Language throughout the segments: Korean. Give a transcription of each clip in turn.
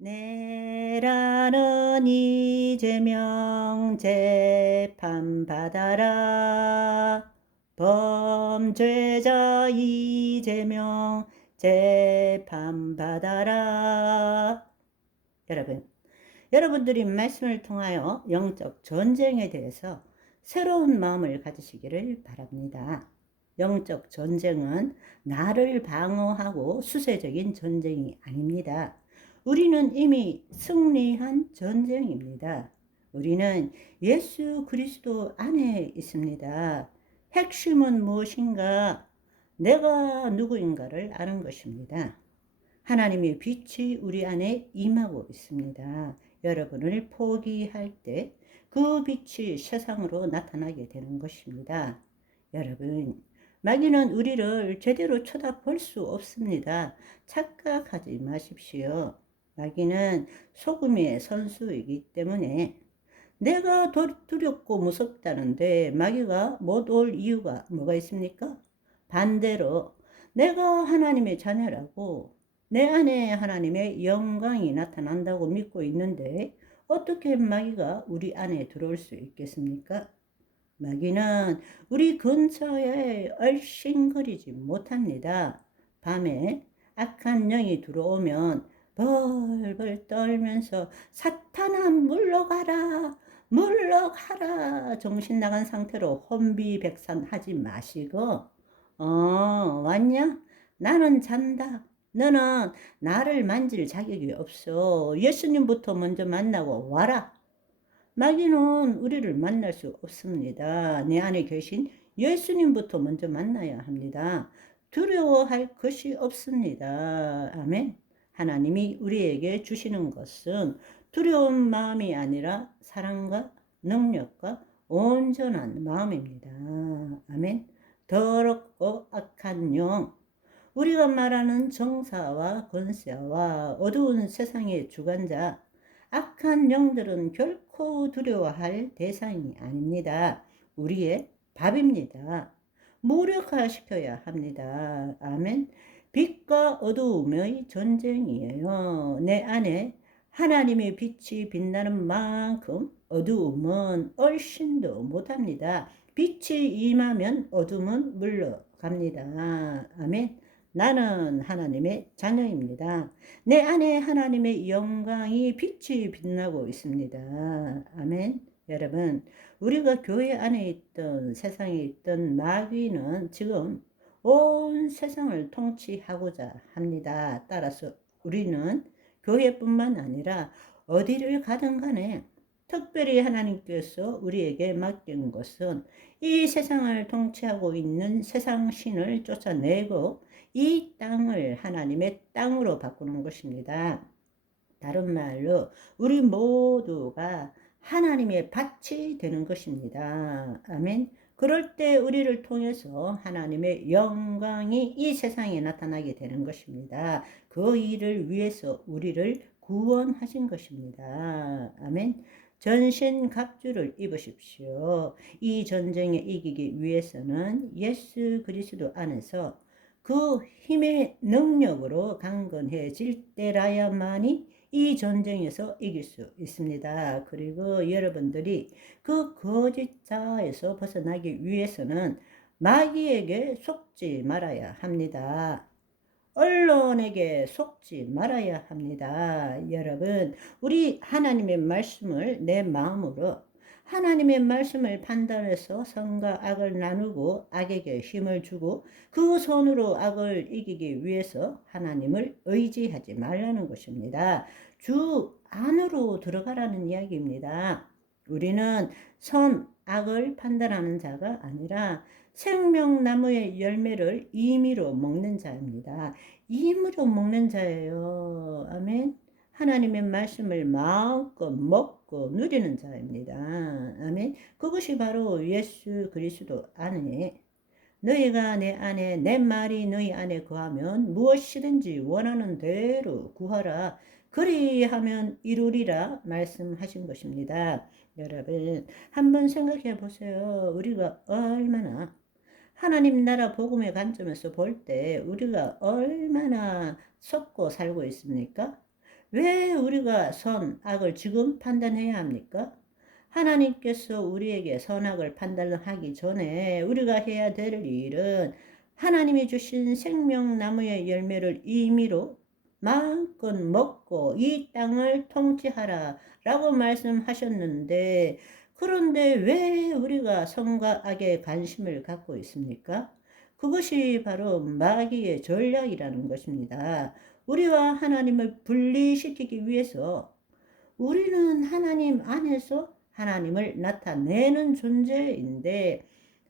내라는 이재명 재판받아라. 범죄자 이재명 재판받아라. 여러분들이 말씀을 통하여 영적 전쟁에 대해서 새로운 마음을 가지시기를 바랍니다. 영적 전쟁은 나를 방어하고 수세적인 전쟁이 아닙니다. 우리는 이미 승리한 전쟁입니다. 우리는 예수 그리스도 안에 있습니다. 핵심은 무엇인가? 내가 누구인가를 아는 것입니다. 하나님의 빛이 우리 안에 임하고 있습니다. 여러분을 포기할 때 그 빛이 세상으로 나타나게 되는 것입니다. 여러분, 마귀는 우리를 제대로 쳐다볼 수 없습니다. 착각하지 마십시오. 마귀는 소금의 선수이기 때문에 내가 두렵고 무섭다는데 마귀가 못 올 이유가 뭐가 있습니까? 반대로 내가 하나님의 자녀라고 내 안에 하나님의 영광이 나타난다고 믿고 있는데 어떻게 마귀가 우리 안에 들어올 수 있겠습니까? 마귀는 우리 근처에 얼씬거리지 못합니다. 밤에 악한 영이 들어오면 벌벌 떨면서 사탄아 물러가라 물러가라 정신 나간 상태로 혼비백산하지 마시고 왔냐? 나는 잔다. 너는 나를 만질 자격이 없어. 예수님부터 먼저 만나고 와라. 마귀는 우리를 만날 수 없습니다. 내 안에 계신 예수님부터 먼저 만나야 합니다. 두려워할 것이 없습니다. 아멘. 하나님이 우리에게 주시는 것은 두려운 마음이 아니라 사랑과 능력과 온전한 마음입니다. 아멘. 더럽고 악한 영, 우리가 말하는 정사와 권세와 어두운 세상의 주관자, 악한 영들은 결코 두려워할 대상이 아닙니다. 우리의 밥입니다. 무력화시켜야 합니다. 아멘. 빛과 어두움의 전쟁이에요. 내 안에 하나님의 빛이 빛나는 만큼 어두움은 얼씬도 못합니다. 빛이 임하면 어둠은 물러갑니다. 아멘. 나는 하나님의 자녀입니다. 내 안에 하나님의 영광이 빛이 빛나고 있습니다. 아멘. 여러분, 우리가 교회 안에 있던 세상에 있던 마귀는 지금 온 세상을 통치하고자 합니다. 따라서 우리는 교회뿐만 아니라 어디를 가든 간에 특별히 하나님께서 우리에게 맡긴 것은 이 세상을 통치하고 있는 세상 신을 쫓아내고 이 땅을 하나님의 땅으로 바꾸는 것입니다. 다른 말로 우리 모두가 하나님의 밭이 되는 것입니다. 아멘. 그럴 때 우리를 통해서 하나님의 영광이 이 세상에 나타나게 되는 것입니다. 그 일을 위해서 우리를 구원하신 것입니다. 아멘. 전신갑주를 입으십시오. 이 전쟁에 이기기 위해서는 예수 그리스도 안에서 그 힘의 능력으로 강건해질 때라야만이 이 전쟁에서 이길 수 있습니다. 그리고 여러분들이 그 거짓자에서 벗어나기 위해서는 마귀에게 속지 말아야 합니다. 언론에게 속지 말아야 합니다. 여러분, 우리 하나님의 말씀을 내 마음으로 하나님의 말씀을 판단해서 선과 악을 나누고 악에게 힘을 주고 그 손으로 악을 이기기 위해서 하나님을 의지하지 말라는 것입니다. 주 안으로 들어가라는 이야기입니다. 우리는 선, 악을 판단하는 자가 아니라 생명나무의 열매를 임의로 먹는 자입니다. 임의로 먹는 자예요. 아멘. 하나님의 말씀을 마음껏 먹고 누리는 자입니다. 아멘. 그것이 바로 예수 그리스도 안에 너희가 내 안에 내 말이 너희 안에 거하면 무엇이든지 원하는 대로 구하라. 그리하면 이루리라 말씀하신 것입니다. 여러분 한번 생각해 보세요. 우리가 얼마나 하나님 나라 복음의 관점에서 볼 때 우리가 얼마나 속고 살고 있습니까? 왜 우리가 선, 악을 지금 판단해야 합니까? 하나님께서 우리에게 선악을 판단하기 전에 우리가 해야 될 일은 하나님이 주신 생명나무의 열매를 임의로 마음껏 먹고 이 땅을 통치하라 라고 말씀하셨는데, 그런데 왜 우리가 선과 악에 관심을 갖고 있습니까? 그것이 바로 마귀의 전략이라는 것입니다. 우리와 하나님을 분리시키기 위해서 우리는 하나님 안에서 하나님을 나타내는 존재인데,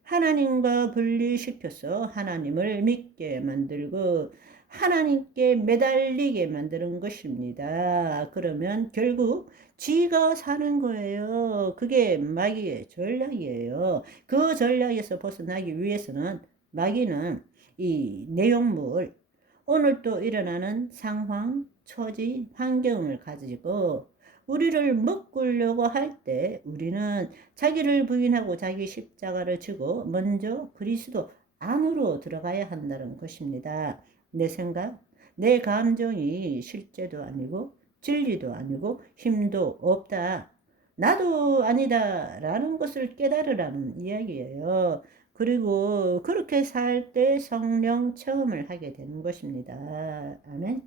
하나님과 분리시켜서 하나님을 믿게 만들고 하나님께 매달리게 만드는 것입니다. 그러면 결국 지가 사는 거예요. 그게 마귀의 전략이에요. 그 전략에서 벗어나기 위해서는 마귀는 이 내용물, 오늘 또 일어나는 상황, 처지, 환경을 가지고 우리를 묶으려고 할 때 우리는 자기를 부인하고 자기 십자가를 지고 먼저 그리스도 안으로 들어가야 한다는 것입니다. 내 생각, 내 감정이 실제도 아니고 진리도 아니고 힘도 없다, 나도 아니다 라는 것을 깨달으라는 이야기예요. 그리고 그렇게 살 때 성령 체험을 하게 되는 것입니다. 아멘.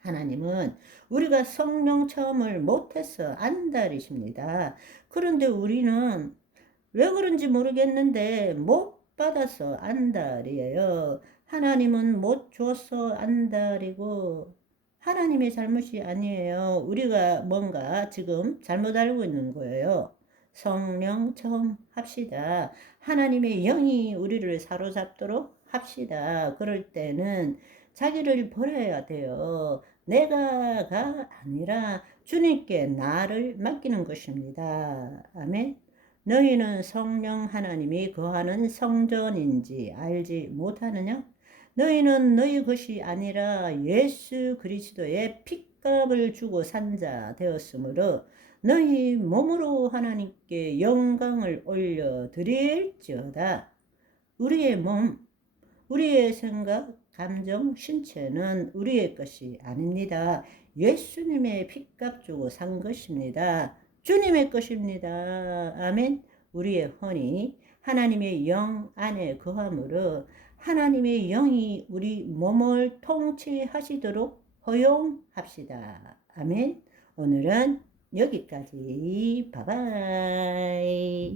하나님은 우리가 성령 체험을 못해서 안달이십니다. 그런데 우리는 왜 그런지 모르겠는데 못 받아서 안달이에요. 하나님은 못 줘서 안달이고 하나님의 잘못이 아니에요. 우리가 뭔가 지금 잘못 알고 있는 거예요. 성령 체험 합시다. 하나님의 영이 우리를 사로잡도록 합시다. 그럴 때는 자기를 버려야 돼요. 내가가 아니라 주님께 나를 맡기는 것입니다. 아멘. 너희는 성령 하나님이 거하는 성전인지 알지 못하느냐? 너희는 너희 것이 아니라 예수 그리스도의 핏값을 주고 산 자 되었으므로 너희 몸으로 하나님께 영광을 올려 드릴지어다. 우리의 몸, 우리의 생각, 감정, 신체는 우리의 것이 아닙니다. 예수님의 핏값 주고 산 것입니다. 주님의 것입니다. 아멘. 우리의 혼이 하나님의 영 안에 거함으로 하나님의 영이 우리 몸을 통치하시도록 허용합시다. 아멘. 오늘은 여기까지. 바이바이.